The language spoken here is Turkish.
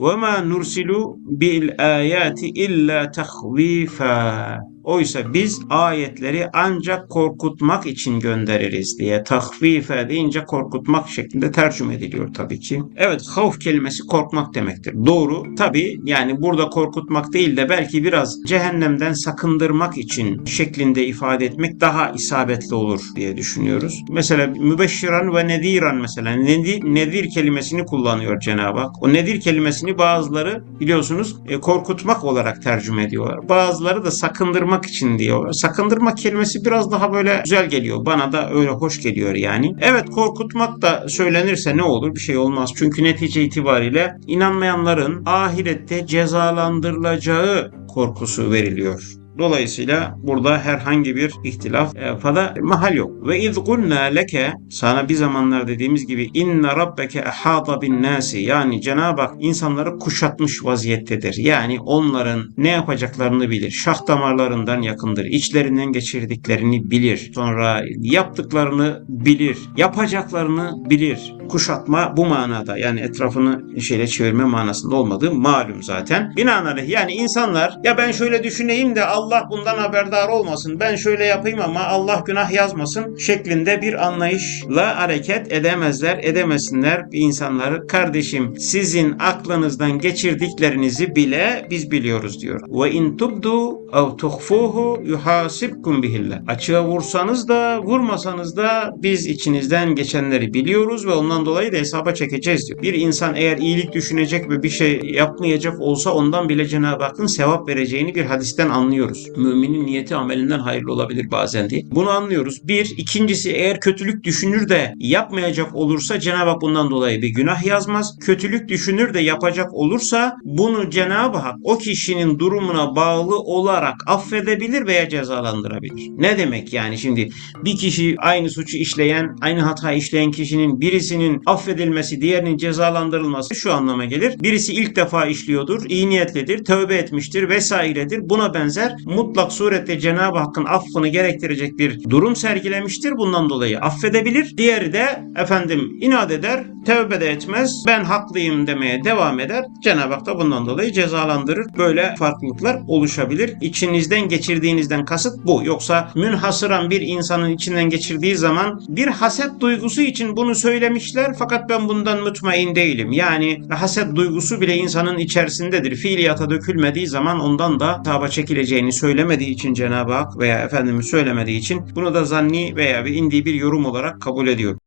وما نرسل بالآيات إلا تخويفا. Oysa biz ayetleri ancak korkutmak için göndeririz diye tahvife deyince korkutmak şeklinde tercüme ediliyor tabii ki. Evet havf kelimesi korkmak demektir. Doğru. Tabii yani burada korkutmak değil de belki biraz cehennemden sakındırmak için şeklinde ifade etmek daha isabetli olur diye düşünüyoruz. Mesela mübeşşiran ve nediran mesela nedir, nedir kelimesini kullanıyor Cenab-ı Hak. O nedir kelimesini bazıları biliyorsunuz e, korkutmak olarak tercüme ediyorlar. Bazıları da sakındırmak için diyorlar. Sakındırmak kelimesi biraz daha böyle güzel geliyor. Bana da öyle hoş geliyor yani. Evet korkutmak da söylenirse ne olur? Bir şey olmaz. Çünkü netice itibariyle inanmayanların ahirette cezalandırılacağı korkusu veriliyor. Dolayısıyla burada herhangi bir ihtilaf e, fada mahal yok. Ve iz kulna leke sana bir zamanlar dediğimiz gibi inne rabbeke ehata bin nasi yani Cenab-ı Hak insanları kuşatmış vaziyettedir. Yani onların ne yapacaklarını bilir. Şah damarlarından yakındır. İçlerinden geçirdiklerini bilir. Sonra yaptıklarını bilir. Yapacaklarını bilir. Kuşatma bu manada yani etrafını şeyle çevirme manasında olmadığı malum zaten. Binaenaleyh yani insanlar ya ben şöyle düşüneyim de Allah bundan haberdar olmasın. Ben şöyle yapayım ama Allah günah yazmasın şeklinde bir anlayışla hareket edemezler, edemesinler insanları. Kardeşim sizin aklınızdan geçirdiklerinizi bile biz biliyoruz diyor. Ve in tubdu ev tuhfuhu yuhasibkum bihillah. Açığa vursanız da vurmasanız da biz içinizden geçenleri biliyoruz ve ondan dolayı da hesaba çekeceğiz diyor. Bir insan eğer iyilik düşünecek ve bir şey yapmayacak olsa ondan bile Cenab-ı Hakk'ın sevap vereceğini bir hadisten anlıyoruz. Müminin niyeti amelinden hayırlı olabilir bazen diye. Bunu anlıyoruz. Bir. ikincisi eğer kötülük düşünür de yapmayacak olursa Cenab-ı Hak bundan dolayı bir günah yazmaz. Kötülük düşünür de yapacak olursa bunu Cenab-ı Hak o kişinin durumuna bağlı olarak affedebilir veya cezalandırabilir. Ne demek yani şimdi bir kişi aynı suçu işleyen, aynı hata işleyen kişinin birisinin affedilmesi, diğerinin cezalandırılması şu anlama gelir. Birisi ilk defa işliyordur, iyi niyetlidir, tövbe etmiştir vesairedir. Buna benzer mutlak surette Cenab-ı Hakk'ın affını gerektirecek bir durum sergilemiştir. Bundan dolayı affedebilir. Diğeri de efendim inat eder, tövbe de etmez. Ben haklıyım demeye devam eder. Cenab-ı Hak da bundan dolayı cezalandırır. Böyle farklılıklar oluşabilir. İçinizden geçirdiğinizden kasıt bu. Yoksa münhasıran bir insanın içinden geçirdiği zaman bir haset duygusu için bunu söylemişler fakat ben bundan mutmain değilim. Yani haset duygusu bile insanın içerisindedir. Fiiliyata dökülmediği zaman ondan da taba çekileceğini söylemediği için Cenab-ı Hak veya Efendimiz söylemediği için bunu da zanni veya bir indiği bir yorum olarak kabul ediyor.